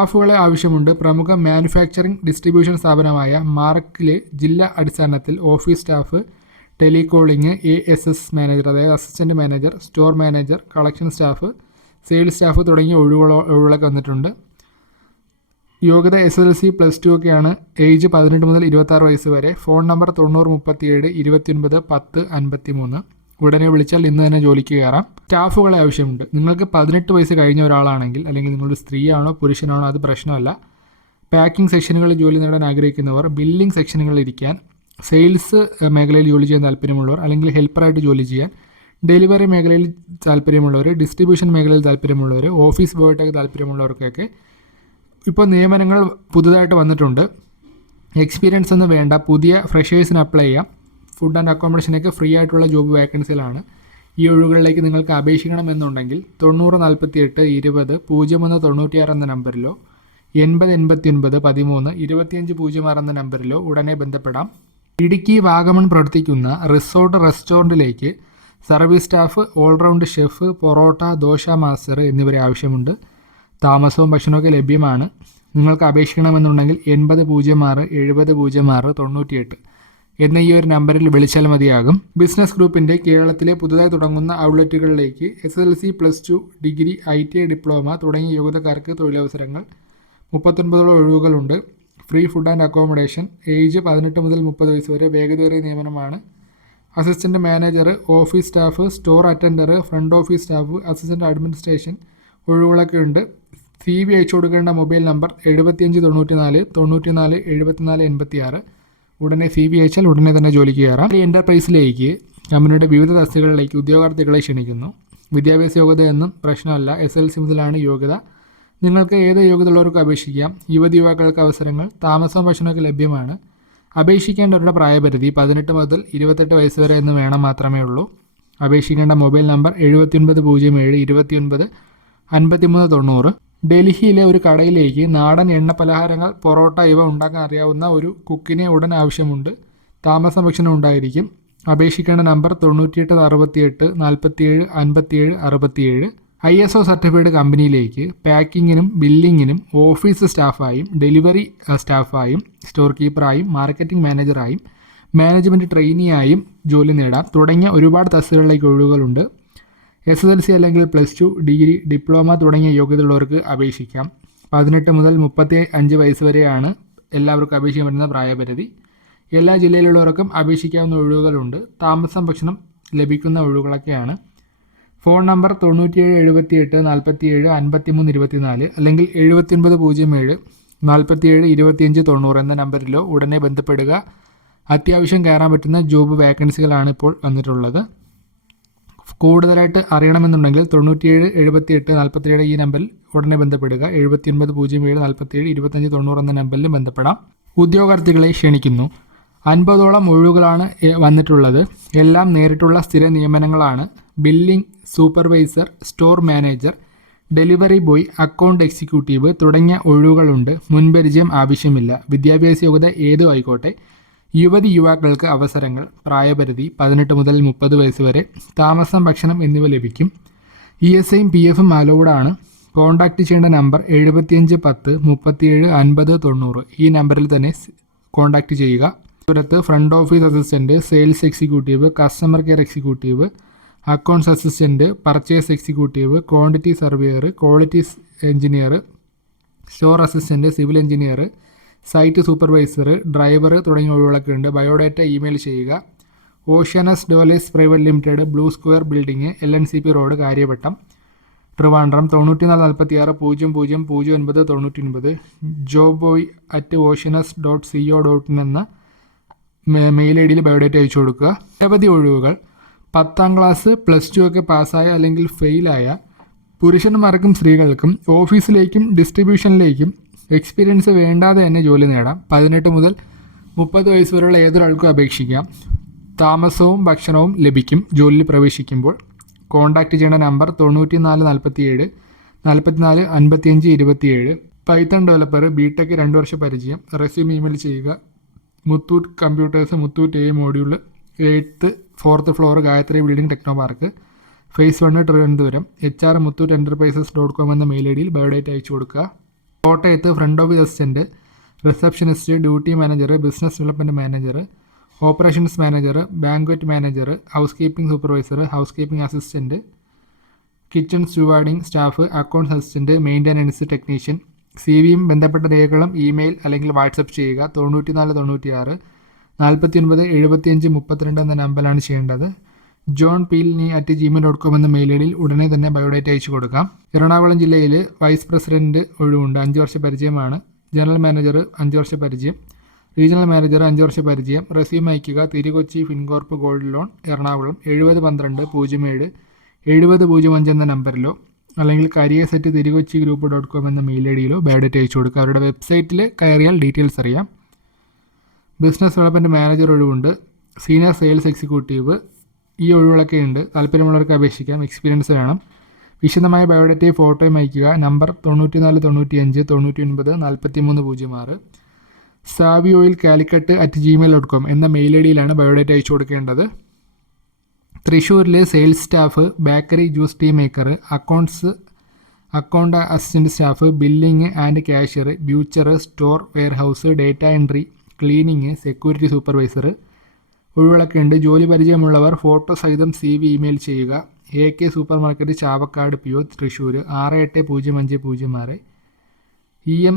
സ്റ്റാഫുകളെ ആവശ്യമുണ്ട്. പ്രമുഖ manufacturing distribution സ്ഥാപനമായ മാർക്കിലെ ജില്ലാ അടിസ്ഥാനത്തിൽ office staff telecalling A S S manager അതായത് assistant manager store manager collection staff sales staff തുടങ്ങിയ ഒഴിവുകളോ ഒഴിവുകളൊക്കെ വന്നിട്ടുണ്ട്. യോഗ്യത S L C plus two ഒക്കെയാണ്. ഏജ് പതിനെട്ട് മുതൽ ഇരുപത്താറ് വയസ്സ് വരെ. ഫോൺ നമ്പർ തൊണ്ണൂറ് മുപ്പത്തിയേഴ് ഇരുപത്തിയൊൻപത് പത്ത് അൻപത്തി മൂന്ന് ഉടനെ വിളിച്ചാൽ ഇന്ന് തന്നെ ജോലിക്ക് കയറാം. സ്റ്റാഫുകളെ ആവശ്യമുണ്ട്. നിങ്ങൾക്ക് പതിനെട്ട് വയസ്സ് കഴിഞ്ഞ ഒരാളാണെങ്കിൽ അല്ലെങ്കിൽ നിങ്ങളൊരു സ്ത്രീയാണോ പുരുഷനാണോ അത് പ്രശ്നമല്ല. പാക്കിംഗ് സെക്ഷനുകളിൽ ജോലി നേടാൻ ആഗ്രഹിക്കുന്നവർ ബില്ലിംഗ് സെക്ഷനുകളിൽ ഇരിക്കാൻ സെയിൽസ് മേഖലയിൽ ജോലി ചെയ്യാൻ താല്പര്യമുള്ളവർ അല്ലെങ്കിൽ ഹെൽപ്പറായിട്ട് ജോലി ചെയ്യാൻ ഡെലിവറി മേഖലയിൽ താല്പര്യമുള്ളവർ ഡിസ്ട്രിബ്യൂഷൻ മേഖലയിൽ താല്പര്യമുള്ളവർ ഓഫീസ് ബോയിട്ടൊക്കെ താല്പര്യമുള്ളവർക്കൊക്കെ ഇപ്പോൾ നിയമനങ്ങൾ പുതുതായിട്ട് വന്നിട്ടുണ്ട്. എക്സ്പീരിയൻസ് ഒന്നും വേണ്ട. പുതിയ ഫ്രഷേഴ്സിന് അപ്ലൈ ചെയ്യാം. ഫുഡ് ആൻഡ് അക്കോമഡേഷനൊക്കെ ഫ്രീ ആയിട്ടുള്ള ജോബ് വേക്കൻസികളാണ് ഈ ഒഴിവുകളിലേക്ക് നിങ്ങൾക്ക് അപേക്ഷിക്കണമെന്നുണ്ടെങ്കിൽ തൊണ്ണൂറ് നാൽപ്പത്തി എട്ട് ഇരുപത് പൂജ്യം ഒന്ന് തൊണ്ണൂറ്റിയാറ് എന്ന നമ്പറിലോ എൺപത് എൺപത്തി ഒൻപത് പതിമൂന്ന് ഇരുപത്തിയഞ്ച് പൂജ്യം ആറ് എന്ന നമ്പറിലോ ഉടനെ ബന്ധപ്പെടാം. ഇടുക്കി വാഗമൺ പ്രവർത്തിക്കുന്ന resort റെസ്റ്റോറന്റിലേക്ക് service staff all round chef parotta dosa master എന്നിവരെ ആവശ്യമുണ്ട്. താമസവും ഭക്ഷണമൊക്കെ ലഭ്യമാണ്. നിങ്ങൾക്ക് അപേക്ഷിക്കണമെന്നുണ്ടെങ്കിൽ എൺപത് പൂജ്യം ആറ് എഴുപത് പൂജ്യം ആറ് തൊണ്ണൂറ്റിയെട്ട്. എന്ന ഈ ഒരു നമ്പറിൽ വിളിച്ചാൽ മതിയാകും. ബിസിനസ് ഗ്രൂപ്പിന്റെ കേരളത്തിലെ പുതുതായി തുടങ്ങുന്ന ഔട്ട്ലെറ്റുകളിലേക്ക് S L C plus two degree I T diploma തുടങ്ങിയ യോഗ്യതക്കാർക്ക് തൊഴിലവസരങ്ങൾ മുപ്പത്തൊൻപതോളം ഒഴിവുകളുണ്ട്. Free food and accommodation age പതിനെട്ട് മുതൽ മുപ്പത് വയസ്സ് വരെ വേഗതയേറിയ നിയമനമാണ്. Assistant manager office staff store attender front office staff assistant administration ഒഴിവുകളൊക്കെ ഉണ്ട്. സി ബി അയച്ചു കൊടുക്കേണ്ട മൊബൈൽ നമ്പർ എഴുപത്തിയഞ്ച് തൊണ്ണൂറ്റി നാല് തൊണ്ണൂറ്റി നാല് എഴുപത്തിനാല് എൺപത്തി ആറ് ഉടനെ സി ബി അയച്ചാൽ ഉടനെ തന്നെ ജോലിക്ക് കയറാം. എന്റർപ്രൈസിലേക്ക് കമ്പനിയുടെ വിവിധ തസ്തികകളിലേക്ക് ഉദ്യോഗാർത്ഥികളെ ക്ഷണിക്കുന്നു. വിദ്യാഭ്യാസ യോഗ്യത എന്നും പ്രശ്നമല്ല എസ് എൽ സി മുതലാണ് യോഗ്യത. നിങ്ങൾക്ക് ഏത് ഉള്ളവർക്ക് അപേക്ഷിക്കാം? യുവതി യുവാക്കൾക്ക് അവസരങ്ങൾ താമസവും ഭക്ഷണമൊക്കെ ലഭ്യമാണ്. അപേക്ഷിക്കേണ്ടവരുടെ പ്രായപരിധി പതിനെട്ട് മുതൽ ഇരുപത്തെട്ട് വയസ്സ് വരെ എന്ന് വേണം മാത്രമേ ഉള്ളൂ. അപേക്ഷിക്കേണ്ട മൊബൈൽ നമ്പർ എഴുപത്തിയൊൻപത് പൂജ്യം ഏഴ് ഇരുപത്തിയൊൻപത് അൻപത്തിമൂന്ന് തൊണ്ണൂറ്. ഡൽഹിയിലെ ഒരു കടയിലേക്ക് നാടൻ എണ്ണ പലഹാരങ്ങൾ പൊറോട്ട ഇവ ഉണ്ടാക്കാൻ അറിയാവുന്ന ഒരു കുക്കിനെ ഉടൻ ആവശ്യമുണ്ട്. താമസം ഭക്ഷണം ഉണ്ടായിരിക്കും അപേക്ഷിക്കേണ്ട നമ്പർ തൊണ്ണൂറ്റിയെട്ട് അറുപത്തിയെട്ട് നാൽപ്പത്തിയേഴ് അൻപത്തിയേഴ് അറുപത്തിയേഴ്. ഐ എസ് ഒ സർട്ടിഫൈഡ് കമ്പനിയിലേക്ക് പാക്കിങ്ങിനും ബില്ലിങ്ങിനും ഓഫീസ് സ്റ്റാഫായും ഡെലിവറി സ്റ്റാഫായും സ്റ്റോർ കീപ്പറായും മാർക്കറ്റിംഗ് മാനേജറായും മാനേജ്മെന്റ് ട്രെയിനിയായും ജോലി നേടാം. തുടങ്ങിയ ഒരുപാട് തസ്തികളിലേക്ക് ഒഴിവുകളുണ്ട്. എസ് എസ് എൽ സി അല്ലെങ്കിൽ പ്ലസ് ടു ഡിഗ്രി ഡിപ്ലോമ തുടങ്ങിയ യോഗ്യതയുള്ളവർക്ക് അപേക്ഷിക്കാം. പതിനെട്ട് മുതൽ മുപ്പത്തി അഞ്ച് വയസ്സ് വരെയാണ് എല്ലാവർക്കും അപേക്ഷിക്കാൻ പറ്റുന്ന പ്രായപരിധി. എല്ലാ ജില്ലയിലുള്ളവർക്കും അപേക്ഷിക്കാവുന്ന ഒഴിവുകളുണ്ട്. താമസം ഭക്ഷണം ലഭിക്കുന്ന ഒഴിവുകളൊക്കെയാണ്. ഫോൺ നമ്പർ തൊണ്ണൂറ്റിയേഴ് എഴുപത്തിയെട്ട് നാൽപ്പത്തിയേഴ് അൻപത്തിമൂന്ന് ഇരുപത്തിനാല് അല്ലെങ്കിൽ എഴുപത്തിയൊൻപത് പൂജ്യം ഏഴ് നാൽപ്പത്തിയേഴ് ഇരുപത്തിയഞ്ച് തൊണ്ണൂറ് എന്ന നമ്പറിലോ ഉടനെ ബന്ധപ്പെടുക. അത്യാവശ്യം കയറാൻ പറ്റുന്ന ജോബ് വേക്കൻസികളാണ് ഇപ്പോൾ വന്നിട്ടുള്ളത്. കൂടുതലായിട്ട് അറിയണമെന്നുണ്ടെങ്കിൽ തൊണ്ണൂറ്റിയേഴ് എഴുപത്തിയെട്ട് നാൽപ്പത്തിയേഴ് ഈ നമ്പറിൽ ഉടനെ ബന്ധപ്പെടുക. എഴുപത്തിയൊൻപത് പൂജ്യം ഏഴ് നാൽപ്പത്തിയേഴ് ഇരുപത്തഞ്ച് തൊണ്ണൂറ് എന്ന നമ്പറിൽ ബന്ധപ്പെടാം. ഉദ്യോഗാർത്ഥികളെ ക്ഷണിക്കുന്നു. അൻപതോളം ഒഴിവുകളാണ് വന്നിട്ടുള്ളത്. എല്ലാം നേരിട്ടുള്ള സ്ഥിര നിയമനങ്ങളാണ്. Billing supervisor store manager delivery boy account executive തുടങ്ങിയ ഒഴിവുകളുണ്ട്. മുൻപരിചയം ആവശ്യമില്ല. വിദ്യാഭ്യാസ യോഗ്യത ഏതു ആയിക്കോട്ടെ. യുവതി യുവാക്കൾക്ക് അവസരങ്ങൾ പ്രായപരിധി പതിനെട്ട് മുതൽ മുപ്പത് വയസ്സ് വരെ താമസം ഭക്ഷണം എന്നിവ ലഭിക്കും. ഇ എസ് ഐയും പി എഫും അലൗഡാണ്. കോൺടാക്റ്റ് ചെയ്യേണ്ട നമ്പർ എഴുപത്തിയഞ്ച് പത്ത് മുപ്പത്തിയേഴ് അൻപത് തൊണ്ണൂറ്. ഈ നമ്പറിൽ തന്നെ കോൺടാക്റ്റ് ചെയ്യുക. പുരത്ത് front office assistant sales executive customer care executive accounts assistant purchase executive quantity surveyor quality engineer store assistant civil engineer site supervisor driver തുടങ്ങിയ ഒഴിവുകളൊക്കെ ഉണ്ട്. ബയോഡാറ്റ ഇമെയിൽ ചെയ്യുക. Oceanus ഡോലേസ് private limited blue square building L N C P road Kariavattom Trivandrum തൊണ്ണൂറ്റിനാല് നാൽപ്പത്തി ആറ് പൂജ്യം പൂജ്യം പൂജ്യം ഒൻപത് തൊണ്ണൂറ്റി ഒൻപത് Joboy at Oceanus dot C O dot in എന്ന മെയിൽ ഐ ഡിയിൽ ബയോഡേറ്റ അയച്ചു കൊടുക്കുക. നിരവധി ഒഴിവുകൾ. പത്താം ക്ലാസ് പ്ലസ് ടു ഒക്കെ പാസ്സായ അല്ലെങ്കിൽ ഫെയിലായ പുരുഷന്മാർക്കും സ്ത്രീകൾക്കും ഓഫീസിലേക്കും ഡിസ്ട്രിബ്യൂഷനിലേക്കും എക്സ്പീരിയൻസ് വേണ്ടാതെ തന്നെ ജോലി നേടാം. പതിനെട്ട് മുതൽ മുപ്പത് വയസ്സ് വരെയുള്ള ഏതൊരാൾക്കും അപേക്ഷിക്കാം. താമസവും ഭക്ഷണവും ലഭിക്കും. ജോലിയിൽ പ്രവേശിക്കുമ്പോൾ കോൺടാക്റ്റ് ചെയ്യേണ്ട നമ്പർ തൊണ്ണൂറ്റി നാല് നാൽപ്പത്തി ഏഴ് നാൽപ്പത്തിനാല് അൻപത്തിയഞ്ച് ഇരുപത്തിയേഴ്. പൈത്തൺ ഡെവലപ്പർ ബി ടെക് രണ്ട് വർഷ പരിചയം. റെസ്യൂം ഇമെയിൽ ചെയ്യുക. Muthoot computers Muthoot A module eighth fourth floor Gayathri building techno park phase one Thiruvananthapuram H R Muthoot enterprises dot com എന്ന മെയിൽ ഐ ഡിയിൽ ബയോഡേറ്റ് അയച്ചു കൊടുക്കുക. കോട്ടയത്ത് front office assistant receptionist duty manager business development manager operations manager banquet manager housekeeping supervisor housekeeping assistant kitchen stewarding staff accounts assistant maintenance technician C വിയും ബന്ധപ്പെട്ട രേഖകളും email അല്ലെങ്കിൽ WhatsApp ചെയ്യുക. തൊണ്ണൂറ്റി നാല് തൊണ്ണൂറ്റിയാറ് നാൽപ്പത്തി ഒൻപത് എഴുപത്തിയഞ്ച് മുപ്പത്തിരണ്ട് എന്ന നമ്പറിലാണ് ചെയ്യേണ്ടത്. ജോൺ പീൽനി അറ്റ് ജിമെയിൽ ഡോട്ട് കോം എന്ന മെയിലിൽ ഉടനെ തന്നെ ബയോഡേറ്റ അയച്ചു കൊടുക്കാം. എറണാകുളം ജില്ലയിൽ വൈസ് പ്രസിഡന്റ് ഒഴിവുണ്ട്. അഞ്ച് വർഷ പരിചയമാണ്. ജനറൽ മാനേജർ അഞ്ച് വർഷ പരിചയം. റീജിയണൽ മാനേജർ അഞ്ച് വർഷ പരിചയം. റെസ്യൂം അയക്കുക Thirukochi Fincorp gold loan Ernakulam. എഴുപത് പന്ത്രണ്ട് പൂജ്യം ഏഴ്. എഴുപത് പൂജ്യം അഞ്ച് എന്ന നമ്പറിലോ അല്ലെങ്കിൽ career set Thirukochi group dot com എന്ന മെയിൽ ഐ ഡിയിലോ ബയോഡേറ്റ അയച്ചു കൊടുക്കുക. അവരുടെ വെബ്സൈറ്റിൽ കയറിയാൽ ഡീറ്റെയിൽസ് അറിയാം. ബിസിനസ് ഡെവലപ്മെന്റ് മാനേജർ ഒഴിവുണ്ട്. സീനിയർ സെയിൽസ് എക്സിക്യൂട്ടീവ് ഈ ഒഴിവുകളൊക്കെ ഉണ്ട്. താല്പര്യമുള്ളവർക്ക് അപേക്ഷിക്കാം. എക്സ്പീരിയൻസ് വേണം. വിശദമായ ബയോഡേറ്റയും ഫോട്ടോയും അയയ്ക്കുക. നമ്പർ തൊണ്ണൂറ്റി നാല് തൊണ്ണൂറ്റി അഞ്ച് തൊണ്ണൂറ്റി ഒൻപത് നാൽപ്പത്തി മൂന്ന് പൂജ്യം ആറ് Savi oil Calicut at Gmail dot com എന്ന മെയിൽ ഐ ഡിയിലാണ് ബയോഡേറ്റ അയച്ചു കൊടുക്കേണ്ടത്. തൃശ്ശൂരിലെ sales staff bakery juice tea maker accounts account assistant staff billing and cashier future store warehouse data entry cleaning security supervisor ഒഴിവുകളൊക്കെ ഉണ്ട് ജോലി പരിചയമുള്ളവർ photo സഹിതം C V email ചെയ്യുക. A K supermarket Chavakkad P O Thrissur. ആറ് എട്ട് പൂജ്യം അഞ്ച് പൂജ്യം ആറ്. E M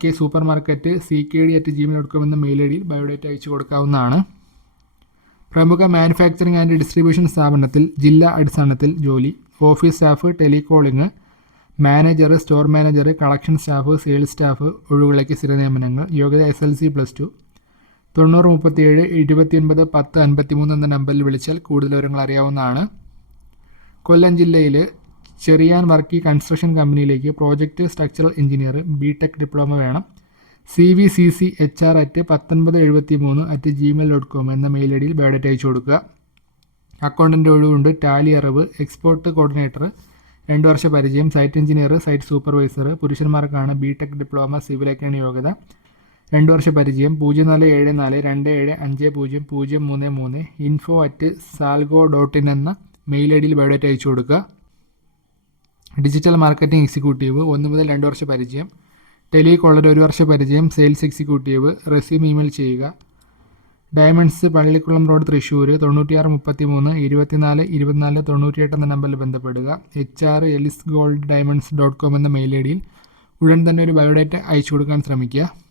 K supermarket C K D at Gmail dot com എന്ന മെയിൽ ഐ ഡിയിൽ ബയോഡേറ്റ അയച്ചു കൊടുക്കാവുന്നതാണ്. പ്രമുഖ മാനുഫാക്ചറിംഗ് ആൻഡ് ഡിസ്ട്രിബ്യൂഷൻ സ്ഥാപനത്തിൽ ജില്ലാ അടിസ്ഥാനത്തിൽ ജോലി. Office staff telecalling manager store manager collection staff sales staff ഒഴിവുകളിലേക്ക് സ്ഥിര നിയമനങ്ങൾ യോഗ്യത S L C plus two തൊണ്ണൂറ് മുപ്പത്തിയേഴ് ഇരുപത്തിയൊൻപത് പത്ത് അൻപത്തി മൂന്ന് എന്ന നമ്പറിൽ വിളിച്ചാൽ കൂടുതൽ വിവരങ്ങൾ അറിയാവുന്നതാണ്. കൊല്ലം ജില്ലയിൽ ചെറിയാൻ വർക്കി കൺസ്ട്രക്ഷൻ കമ്പനിയിലേക്ക് project structural engineer B tech diploma വേണം. C V C C H R at പത്തൊൻപത് എഴുപത്തി മൂന്ന് അറ്റ് ജിമെയിൽ ഡോട്ട് കോം എന്ന മെയിൽ ഐ ഡിയിൽ ബയോഡേറ്റ അയച്ചു കൊടുക്കുക. അക്കൗണ്ടന്റ് ഒഴിവുണ്ട്. ടാലി അറിവ് എക്സ്പോർട്ട് കോർഡിനേറ്റർ രണ്ട് വർഷ പരിചയം സൈറ്റ് എഞ്ചിനീയർ സൈറ്റ് സൂപ്പർവൈസർ പുരുഷന്മാർക്കാണ് ബി ടെക് ഡിപ്ലോമ സിവിലേക്കാണ് യോഗ്യത. രണ്ട് വർഷ പരിചയം. പൂജ്യം നാല് ഏഴ് നാല് രണ്ട് ഏഴ് അഞ്ച് പൂജ്യം പൂജ്യം മൂന്ന് മൂന്ന് info at Salgo dot in എന്ന മെയിൽ ഐ ഡിയിൽ ബയോഡേറ്റ അയച്ചു കൊടുക്കുക. ഡിജിറ്റൽ മാർക്കറ്റിംഗ് എക്സിക്യൂട്ടീവ് ഒന്ന് മുതൽ രണ്ട് വർഷ പരിചയം. ടെലി കോളർ ഒരു വർഷ പരിചയം. സെയിൽസ് എക്സിക്യൂട്ടീവ് റെസ്യൂം ഇമെയിൽ ചെയ്യുക. ഡയമണ്ട്സ് പള്ളിക്കുളം റോഡ് തൃശ്ശൂർ തൊണ്ണൂറ്റിയാറ് മുപ്പത്തി മൂന്ന് ഇരുപത്തിനാല് ഇരുപത്തിനാല് തൊണ്ണൂറ്റിയെട്ട് എന്ന നമ്പറിൽ ബന്ധപ്പെടുക. H R Elis gold diamonds dot com എന്ന മെയിൽ ഐ ഡിയിൽ ഉടൻ തന്നെ ഒരു ബയോഡേറ്റ അയച്ചു കൊടുക്കാൻ ശ്രമിക്കുക.